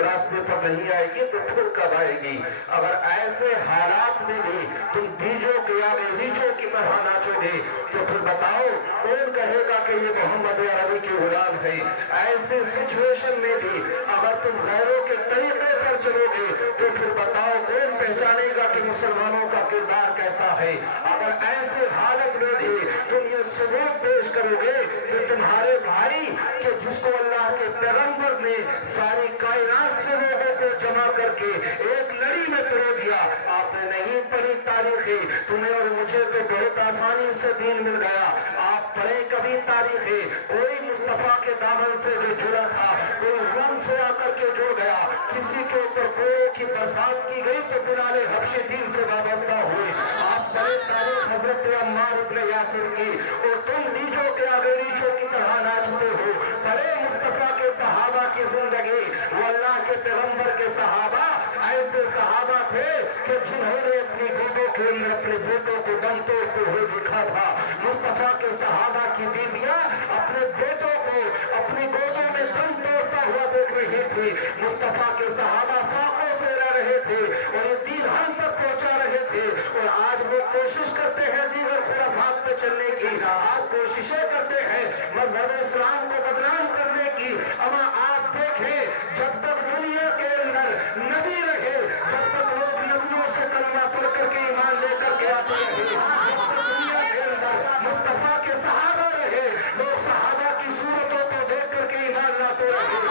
راستے پر نہیں آئے گی تو پھر کب آئے گی؟ اگر ایسے حالات میں بھی تم بیجوں کے آگے ریچھوں کی طرح ناچو گے تو پھر بتاؤ کون کہے گا کہ یہ محمد عربی کے غلام ہے؟ ایسے سچویشن میں بھی اگر تم غیروں کے طریقے پر چلو گے تو پھر بتاؤ کون پہچانے گا کہ مسلمانوں کا کردار کیسا ہے؟ اگر ایسے حالت میں بھی تم یہ ثبوت پیش کرو گے کہ تمہارے بھائی کہ جس کو اللہ کے پیغمبر نے ساری کائنات سے لوگوں کو جمع کر کے ایک لڑی میں پرو دیا، آپ نے نہیں پڑھی تاریخیں، تمہیں اور مجھے تو بہت آسانی سے دین مل گیا، آپ پڑھیں کبھی تاریخیں، کوئی مصطفیٰ کے دامن سے جو جڑا تھا کوئی روم سے آ کر کے جڑ گیا، کسی کے اوپر گوڑوں کی برسات کی گئی تو بلال حبشی دین سے وابستہ ہوئے، آپ پڑھیں تاریخ حضرت عمار ابن یاسر کی، اور تم نیچوں کے آگے نیچوں کی طرح ناچتے ہو۔ پڑھیں مصطفیٰ کے صحابہ کی زندگی، وہ اللہ کے پیغمبر کے صحابہ ایسے صحابہ تھے کہ جنہوں نے اپنی گودوں کے اندر اپنے بیٹوں کو دم توڑتے ہوئے دیکھا تھا۔ مصطفیٰ کے صحابہ کی بیویاں اپنے بیٹوں کو اپنی گودوں میں دم توڑتا ہوا دیکھ رہی تھی۔ مصطفیٰ کے صحابہ فاقوں سے رہ رہے تھے اور یہ دین ہم تک پہنچا رہے تھے، اور آج وہ کوشش کرتے ہیں دیگر خلافات پہ چلنے کی، آج کوششیں کرتے ہیں مذہب اسلام کو بدنام کرنے کی۔ اما آپ دیکھیں جب تک دنیا کے اندر نبی رہے، جب تک لوگ نبیوں سے کلمہ پڑھ کر کے ایمان لے کر کے آتے رہے، جب تک دنیا کے اندر مصطفیٰ کے صحابہ رہے، لوگ صحابہ کی صورتوں کو دیکھ کر کے ایمان لاتے رہے،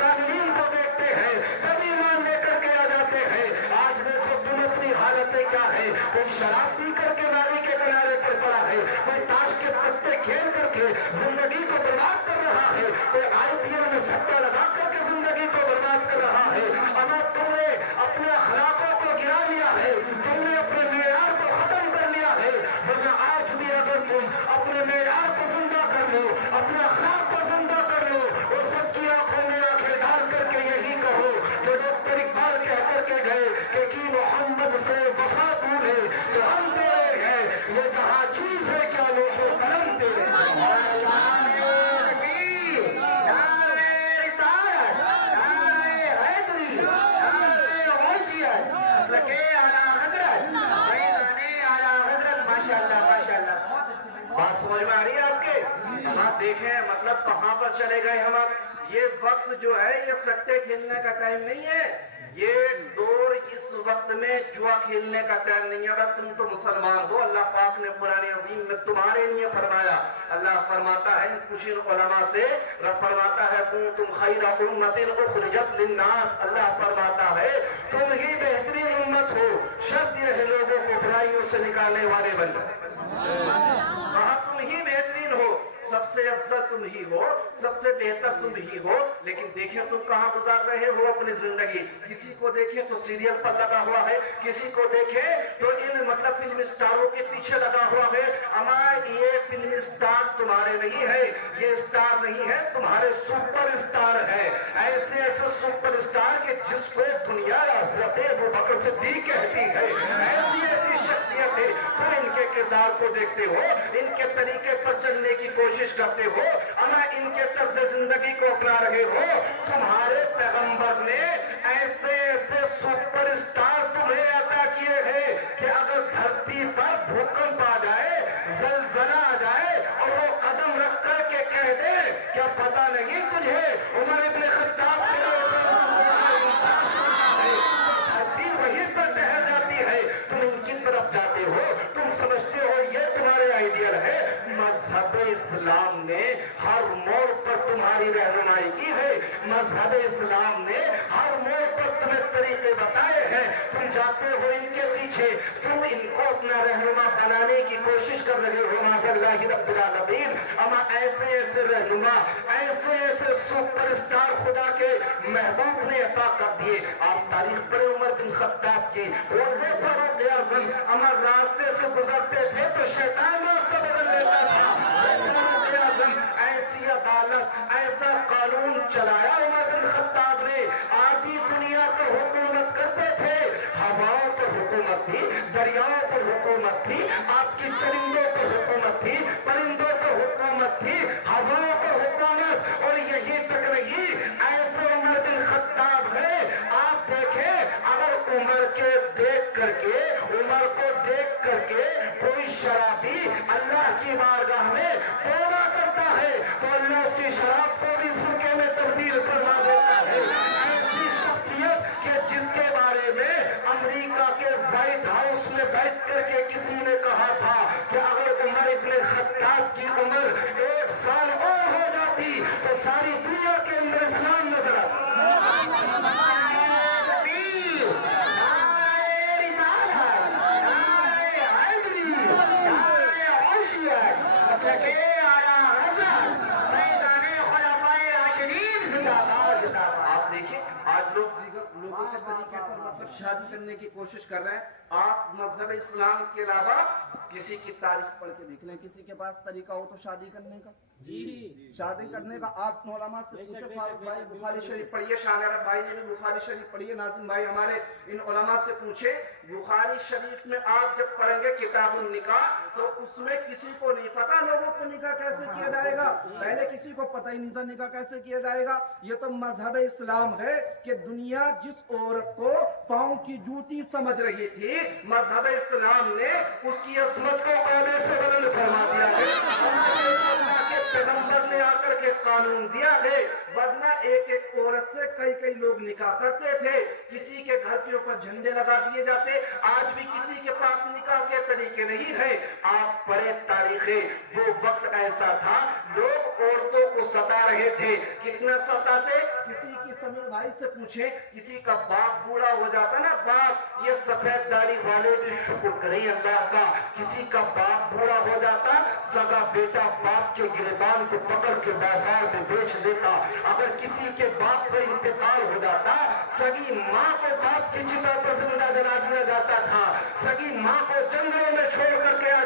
قانون کو دیکھتے ہیں تب ایمان لے کر کے آ جاتے ہیں۔ آج دیکھو تم اپنی حالتیں کیا ہے، کوئی شراب پی کر کے نالی کے کنارے پر پڑا ہے، کوئی تاش کے پتے کھیل کر کے زندگی کو برباد کر رہا ہے، کوئی آئی پی ایل میں سٹا لگا کر کے زندگی کو برباد کر رہا ہے۔ اما تم نے اپنے اخلاقوں کو گرا لیا ہے، تم نے اپنے معیار کو ختم کر لیا ہے، ورنہ آج بھی اگر تم اپنے معیار کو زندہ کر لو، اپنے اخلاق کو زندہ کر لو، اور سب کی آنکھوں میں آنکھیں ڈال کر کے یہی کہو جو ڈاکٹر اقبال کہہ کر کے گئے کہ کی محمد سے وفا تو ہے تو ہم تیرے ہیں، یہ کہاں چیز ہے کیا لوگوں قلم تیرے بات سمجھ میں آ رہی ہے آپ کے؟ ہم دیکھیں مطلب کہاں پر چلے گئے ہم اب۔ یہ وقت جو ہے یہ سٹے کھیلنے کا ٹائم نہیں ہے، یہ دور اس وقت میں جوا کھیلنے کا ٹائم نہیں ہے۔ اگر تم تو مسلمان ہو، اللہ پاک نے قرآن عظیم میں تمہارے لیے فرمایا، اللہ فرماتا ہے کچھ علماء سے، رب فرماتا ہے کنتم خیر امۃ اخرجت للناس، اللہ فرماتا ہے تم ہی بہترین امت ہو، شرط یہ ہے لوگوں کو برائیوں سے نکالنے والے بنو۔ کہاں تم ہی بہترین ہو، سب سے افضل تم ہی ہو، سب سے بہتر تم ہی ہو، لیکن دیکھیں تم کہاں گزار رہے ہو اپنی زندگی۔ کسی کو دیکھیں تو سیریل پر لگا ہوا ہے، کسی کو دیکھیں تو ان مطلب فلم اسٹاروں کے پیچھے لگا ہوا ہے۔ اما یہ فلم اسٹار تمہارے نہیں ہے، یہ اسٹار نہیں ہے، تمہارے سپر اسٹار ہے۔ ایسے ایسے سپر اسٹار کے جس کو دنیا حضرت ابوبکر صدیق کہتی ہے، ایسی ایسی شخصیت ہے، تم ان کے کردار کو دیکھتے ہو، ان کے طریقے پر چلنے کی کوشش کرتے ہو، اما ان کے طرز زندگی کو اپنا رہے ہو۔ تمہارے پیغمبر نے ایسے ایسے سپر اسٹار تمہیں عطا کیے ہیں کہ اگر دھرتی پر بھوکمپ آ جائے، زلزلہ آ جائے اور وہ قدم رکھ کر کے کہہ دے کیا پتہ نہیں تجھے عمر ابن خطاب کے دھرتی وہیں پر ٹہر جاتی ہے، تم ان کی طرف جاتے ہو، تم سمجھتے ہو یہ تمہارے آئیڈیل ہے۔ مذہب اسلام نے ہر موڑ پر تمہاری رہنمائی کی ہے، مذہب اسلام نے ہر موڑ پر تمہیں طریقے بتائے ہیں، تم جاتے ہو ان کے پیچھے، تم ان کو اپنا رہنما بنانے کی کوشش کر رہے ہو، معاذ اللہ رب العالمین۔ اما ایسے ایسے رہنما، ایسے ایسے سپر اسٹار خدا کے محبوب نے عطا کر دیے۔ آپ تاریخ پڑھیں عمر بن خطاب کی، وہ فاروق اعظم، اما راستے سے گزرتے تھے تو شیطان راستہ بدل لیتا تھا۔ فاروق اعظم ایسی عدالت، ایسا قانون چلایا عمر بن خطاب نے، آدھی دنیا پر حکومت کرتے تھے، ہواؤں پر حکومت تھی، دریاؤں پر حکومت تھی، آپ کی چرندوں پر حکومت تھی، پرندوں پر حکومت تھی، ہواؤں پر حکومت، اور یہی تک نہیں، ایسے عمر بن خطاب دیکھیں آج لوگ دیگر لوگوں کے طریقے پر مطلب شادی کرنے کی کوشش کر رہے ہیں۔ آپ مذہب اسلام کے علاوہ کسی کی تاریخ پڑھ کے دیکھ لیں، کسی کے پاس طریقہ ہو تو شادی کرنے کا، شادی کرنے کا آپ علماء سے پوچھیں۔ فاروق بھائی بخاری شریف پڑھیے، شان عرب بھائی نے بھی بخاری شریف پڑھیے، ناظم بھائی ہمارے ان علماء سے پوچھے بخاری شریف میں آپ جب پڑھیں گے کتاب النکاح تو اس میں کسی کو نہیں پتا لوگوں کو نکاح کیسے کیا جائے گا، پہلے کسی کو پتہ ہی نہیں تھا نکاح کیسے کیا جائے گا۔ یہ تو مذہب اسلام ہے کہ دنیا جس عورت کو پاؤں کی جوتی سمجھ رہی تھی، مذہب اسلام نے اس کی عصمت کو کعبے سے بلند فرما دیا ہے۔ اللہ کے پیغمبر نے آ کر کے قانون دیا ہے، ورنہ ایک ایک عورت سے کئی کئی لوگ نکاح کرتے تھے، کسی کے گھر کے اوپر جھنڈے لگا دیے جاتے، آج بھی کسی کے پاس نکاح کے طریقے نہیں ہیں۔ آپ پڑھے تاریخیں، وہ وقت ایسا تھا لوگ عورتوں کو ستا رہے تھے، کتنا ستاتے، کسی کی سمیر بھائی سے پوچھیں، کسی کا باپ بوڑھا ہو جاتا نا، باپ، یہ سفید داڑھی والے بھی شکر کریں اللہ کا، کسی کا باپ بوڑھا ہو جاتا، سگا بیٹا باپ کے گریبان کو پکڑ کے بازار میں بیچ دیتا، اگر کسی کے باپ کا انتقال ہو جاتا، سگی ماں کو باپ کی چتا پر زندہ جلا دیا جاتا تھا، سگی ماں کو جنگلوں میں چھوڑ کر کے آ